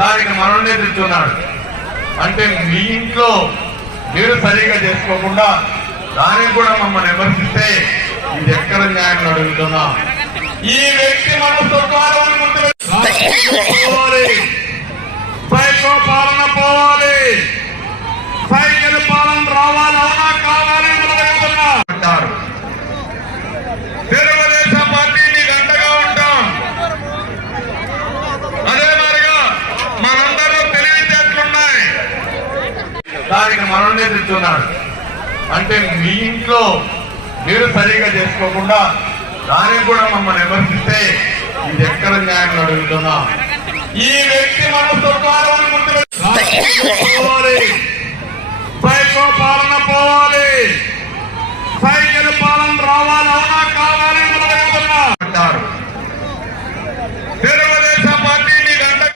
దానికి మనల్ని తెచ్చున్నాడు అంటే మీ ఇంట్లో మీరు సరిగా చేసుకోకుండా దానికి కూడా మమ్మల్ని విమర్శిస్తే ఇది ఎక్కడ న్యాయం అడుగుతున్నా. ఈ వ్యక్తి మనస్తత్వాలను పోవాలి, సైకో పాలన పోవాలి, సైకిల్ పాలన రావాలి, అవునా కావాలి అంటారు. తెలుగుదేశం పార్టీ నీకు అండగా ఉంటాం. అదే మరిగా మనందరూ తెలివితేటలున్నాయి. దానికి మనల్ని తెచ్చున్నాడు అంటే మీ ఇంట్లో మీరు సరిగా చేసుకోకుండా దానికి కూడా మమ్మల్ని విమర్శిస్తే ఇది ఎక్కడ న్యాయం అడుగుతున్నా. ఈ వ్యక్తి మనస్తత్వాలను పోవాలి, సైకో పాలన పోవాలి, సైకిల్ పాలన రావాలి, అవునా కావాలి అంటారు.